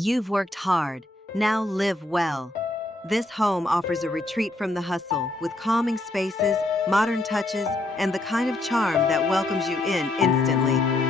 You've worked hard, now live well. This home offers a retreat from the hustle with calming spaces, modern touches, and the kind of charm that welcomes you in instantly.